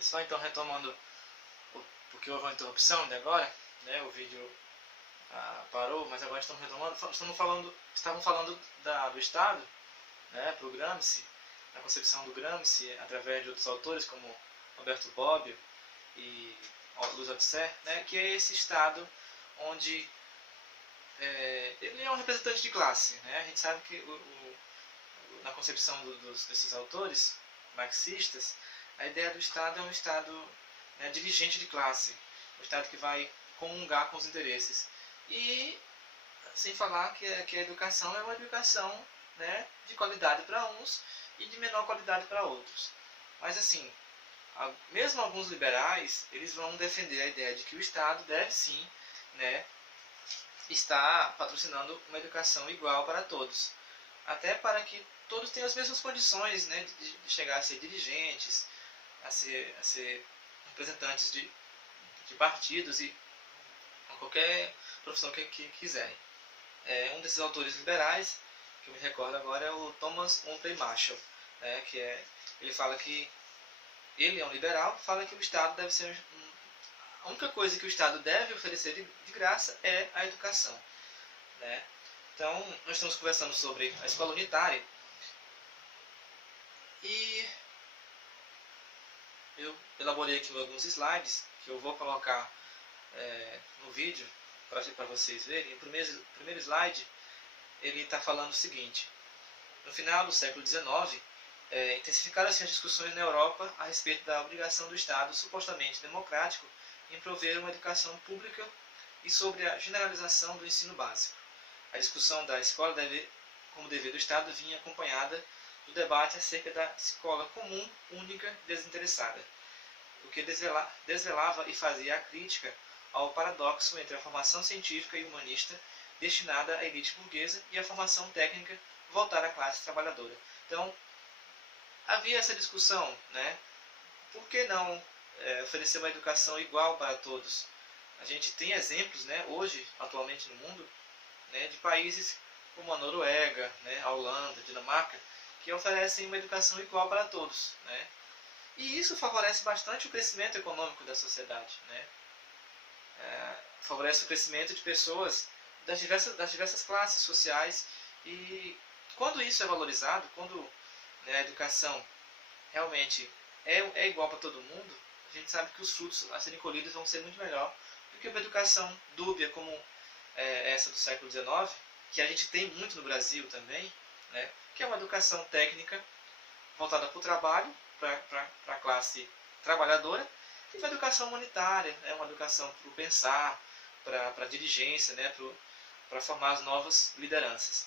Pessoal, então retomando, porque houve uma interrupção de agora, né? O vídeo parou, mas agora estamos retomando. Estavam falando do Estado, né? Para o Gramsci, a concepção do Gramsci através de outros autores como Roberto Bobbio e Luiz Althusser, né? Que é esse Estado onde ele é um representante de classe, né? A gente sabe que na concepção desses autores marxistas, a ideia do Estado é um Estado, né, dirigente de classe, um Estado que vai comungar com os interesses. E sem falar que a educação é uma educação, né, de qualidade para uns e de menor qualidade para outros. Mas assim, mesmo alguns liberais, eles vão defender a ideia de que o Estado deve sim, né, estar patrocinando uma educação igual para todos. Até para que todos tenham as mesmas condições, né, de chegar a ser dirigentes, a ser representantes de partidos e qualquer profissão que quiserem. Um desses autores liberais, que eu me recordo agora, é o Thomas Humphrey Marshall, né, ele fala que ele é um liberal, fala que o Estado deve ser a única coisa que o Estado deve oferecer de graça é a educação, né? Então, nós estamos conversando sobre a escola unitária e eu elaborei aqui alguns slides que eu vou colocar no vídeo para vocês verem. O primeiro slide, ele está falando o seguinte: no final do século XIX, intensificaram-se as discussões na Europa a respeito da obrigação do Estado supostamente democrático em prover uma educação pública e sobre a generalização do ensino básico. A discussão da escola como dever do Estado vinha acompanhada do debate acerca da escola comum, única e desinteressada, o que desvelava e fazia a crítica ao paradoxo entre a formação científica e humanista destinada à elite burguesa e a formação técnica voltada à classe trabalhadora. Então, havia essa discussão, né? Por que não oferecer uma educação igual para todos? A gente tem exemplos, né, hoje, atualmente no mundo, né, de países como a Noruega, né, a Holanda, a Dinamarca, que oferecem uma educação igual para todos, né? E isso favorece bastante o crescimento econômico da sociedade, né? Favorece o crescimento de pessoas das diversas classes sociais, e quando isso é valorizado, quando, né, a educação realmente é igual para todo mundo, a gente sabe que os frutos a serem colhidos vão ser muito melhor do que uma educação dúbia como essa do século XIX, que a gente tem muito no Brasil também, né, que é uma educação técnica voltada para o trabalho, para a classe trabalhadora, e uma educação humanitária, né, uma educação para o pensar, para a dirigência, né, para formar as novas lideranças.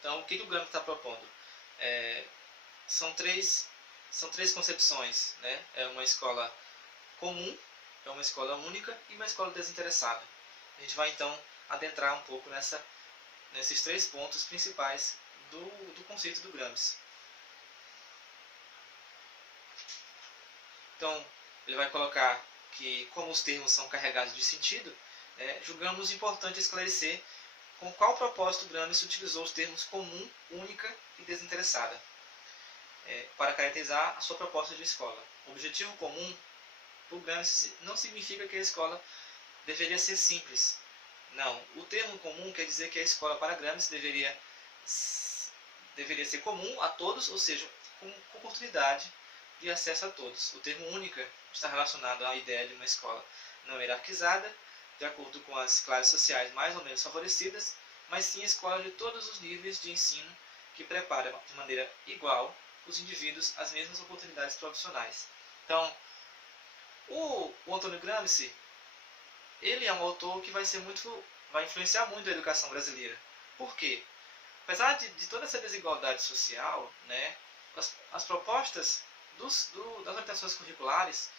Então, o que o Gramsci está propondo? São três concepções, né? É uma escola comum, é uma escola única e uma escola desinteressada. A gente vai então adentrar um pouco nesses três pontos principais do conceito do Gramsci. Então, ele vai colocar que, como os termos são carregados de sentido, julgamos importante esclarecer com qual propósito Gramsci utilizou os termos comum, única e desinteressada para caracterizar a sua proposta de escola. O objetivo comum, para o Gramsci, não significa que a escola deveria ser simples. Não, o termo comum quer dizer que a escola para Gramsci deveria ser comum a todos, ou seja, com oportunidade de acesso a todos. O termo única está relacionado à ideia de uma escola não hierarquizada, de acordo com as classes sociais mais ou menos favorecidas, mas sim a escola de todos os níveis de ensino que prepara de maneira igual os indivíduos às mesmas oportunidades profissionais. Então, o Antônio Gramsci, ele é um autor que vai influenciar muito a educação brasileira. Por quê? Apesar de toda essa desigualdade social, né, as propostas das orientações curriculares,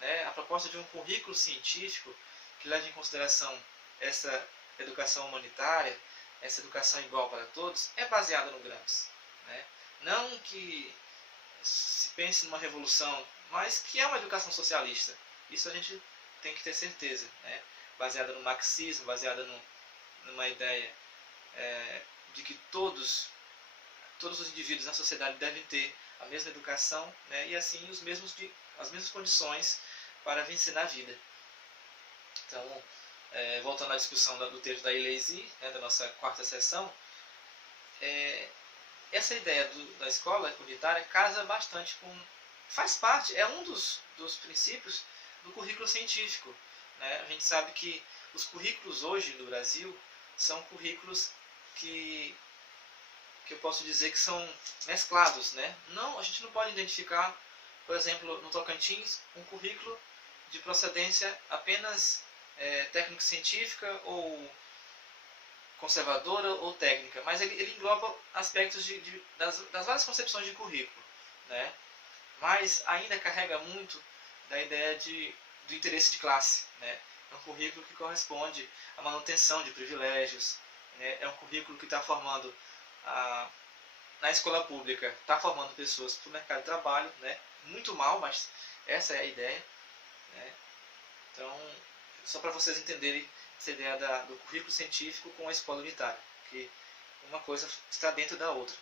né, a proposta de um currículo científico que leve em consideração essa educação humanitária, essa educação igual para todos, é baseada no Gramsci, né? Não que se pense numa revolução, mas que é uma educação socialista. Isso a gente tem que ter certeza, né? Baseada no marxismo, baseada numa ideia de que todos os indivíduos na sociedade devem ter a mesma educação, né, e assim as mesmas condições para vencer na vida. Então, voltando à discussão do texto da Ilesi, né, da nossa quarta sessão, essa ideia da escola unitária casa bastante com... faz parte, é um dos princípios do currículo científico. Né? A gente sabe que os currículos hoje no Brasil são currículos que eu posso dizer que são mesclados. Né? Não, a gente não pode identificar, por exemplo, no Tocantins, um currículo de procedência apenas técnico-científica ou conservadora ou técnica, mas ele engloba aspectos das várias concepções de currículo, né? Mas ainda carrega muito da ideia do interesse de classe, né? É um currículo que corresponde à manutenção de privilégios, né? É um currículo que está formando, na escola pública, está formando pessoas para o mercado de trabalho, né? Muito mal, mas essa é a ideia, né? Então, só para vocês entenderem essa ideia do currículo científico com a escola unitária, que uma coisa está dentro da outra.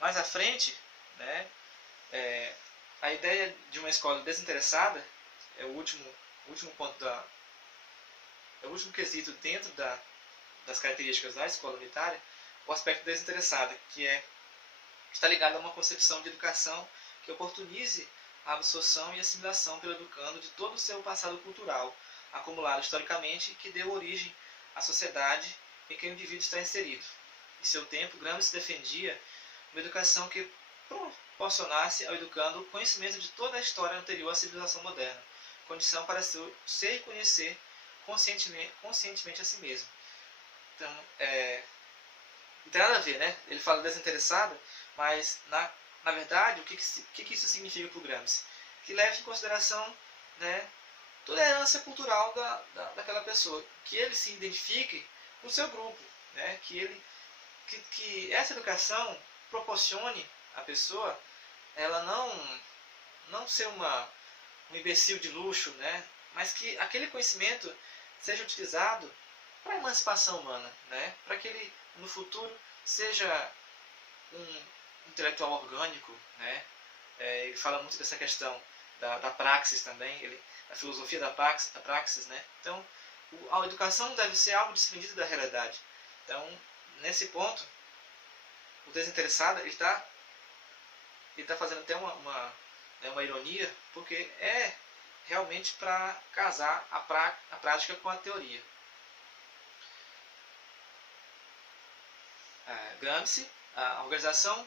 Mais à frente, né, a ideia de uma escola desinteressada é o último ponto é o último quesito dentro das características da escola unitária, o aspecto desinteressado, que está ligado a uma concepção de educação que oportunize a absorção e assimilação pelo educando de todo o seu passado cultural, acumulado historicamente, que deu origem à sociedade em que o indivíduo está inserido. Em seu tempo, Gramsci defendia uma educação que proporcionasse ao educando conhecimento de toda a história anterior à civilização moderna, condição para se conhecer conscientemente a si mesmo. Então, não tem nada a ver, né? Ele fala desinteressado, mas na verdade, o que isso significa para o Gramsci? Que leva em consideração, né, toda a herança cultural daquela pessoa, que ele se identifique com o seu grupo, né? Que essa educação proporcione à pessoa ela não ser um imbecil de luxo, né? Mas que aquele conhecimento seja utilizado para a emancipação humana, né? Para que ele no futuro seja um intelectual orgânico, né? Ele fala muito dessa questão da praxis também, a filosofia da praxis, né? Então, a educação não deve ser algo desprendido da realidade. Então, nesse ponto, o desinteressado ele está fazendo até uma ironia, porque é realmente para casar a prática com a teoria. Gramsci, a organização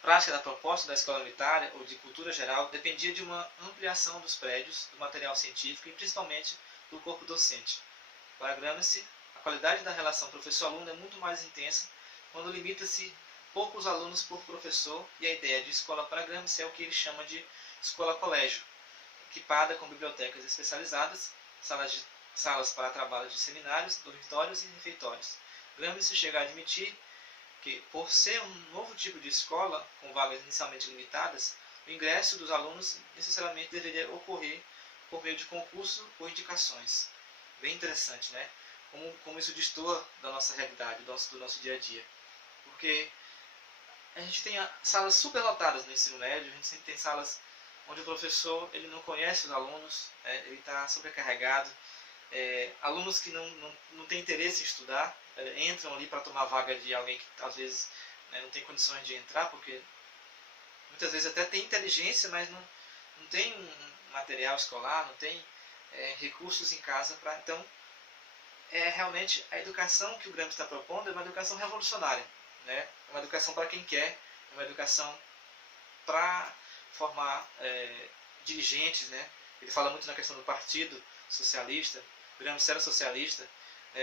prática da proposta da escola unitária ou de cultura geral dependia de uma ampliação dos prédios, do material científico e principalmente do corpo docente. Para Gramsci, a qualidade da relação professor-aluno é muito mais intensa quando limita-se poucos alunos por professor, e a ideia de escola para Gramsci é o que ele chama de escola-colégio, equipada com bibliotecas especializadas, salas para trabalho de seminários, dormitórios e refeitórios. Gramsci chega a admitir que, por ser um novo tipo de escola, com vagas inicialmente limitadas, o ingresso dos alunos necessariamente deveria ocorrer por meio de concurso ou indicações. Bem interessante, né? Como isso destoa da nossa realidade, do nosso dia a dia. Porque a gente tem salas superlotadas no ensino médio, a gente sempre tem salas onde o professor ele não conhece os alunos, ele está sobrecarregado, alunos que não têm interesse em estudar, entram ali para tomar vaga de alguém que às vezes não tem condições de entrar, porque muitas vezes até tem inteligência, mas não tem um material escolar, não tem recursos em casa para... Então, realmente a educação que o Gramsci está propondo é uma educação revolucionária, né? É uma educação para quem quer, é uma educação para formar dirigentes, né? Ele fala muito na questão do Partido Socialista. Gramsci era socialista.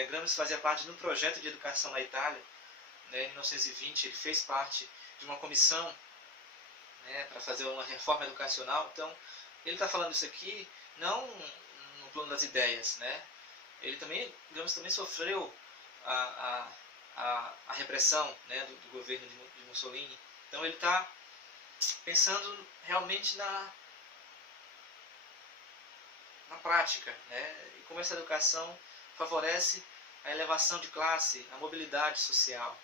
Gramsci fazia parte de um projeto de educação na Itália, né? Em 1920 ele fez parte de uma comissão, né, para fazer uma reforma educacional. Então ele está falando isso aqui não no plano das ideias, né? Gramsci também sofreu a repressão, né, do governo de Mussolini. Então ele está pensando realmente na prática, né? E como essa educação favorece a elevação de classe, a mobilidade social.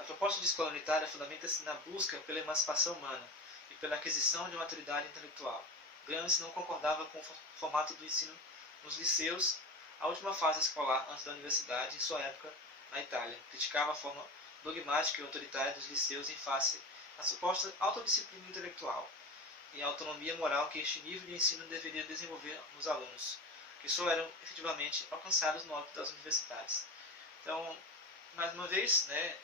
A proposta de escola unitária fundamenta-se na busca pela emancipação humana e pela aquisição de maturidade intelectual. Gramsci não concordava com o formato do ensino nos liceus, a última fase escolar antes da universidade, em sua época na Itália. Criticava a forma dogmática e autoritária dos liceus em face à suposta autodisciplina intelectual e a autonomia moral que este nível de ensino deveria desenvolver nos alunos, que só eram efetivamente alcançados no âmbito das universidades. Então, mais uma vez, né,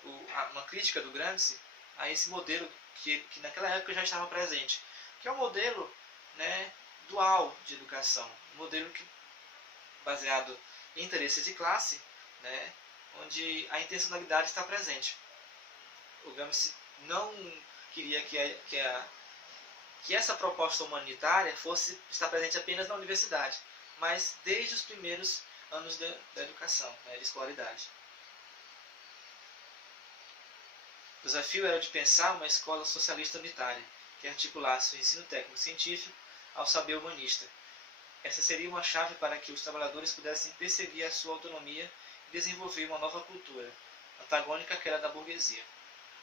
uma crítica do Gramsci a esse modelo que naquela época já estava presente, que é o modelo, né, dual de educação, um modelo baseado em interesses de classe, né, onde a intencionalidade está presente. O Gramsci não queria que essa proposta humanitária fosse estar presente apenas na universidade, mas desde os primeiros anos da educação, né, de escolaridade. O desafio era de pensar uma escola socialista unitária, que articulasse o ensino técnico-científico ao saber humanista. Essa seria uma chave para que os trabalhadores pudessem perseguir a sua autonomia e desenvolver uma nova cultura, antagônica àquela da burguesia.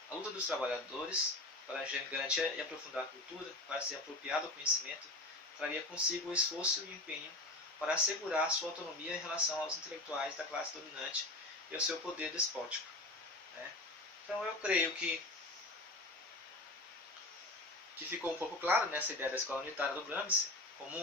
A luta dos trabalhadores para garantir e aprofundar a cultura, para se apropriar do conhecimento, traria consigo o esforço e o empenho para assegurar sua autonomia em relação aos intelectuais da classe dominante e ao seu poder despótico. Né? Então eu creio que ficou um pouco claro nessa ideia da escola unitária do Gramsci, como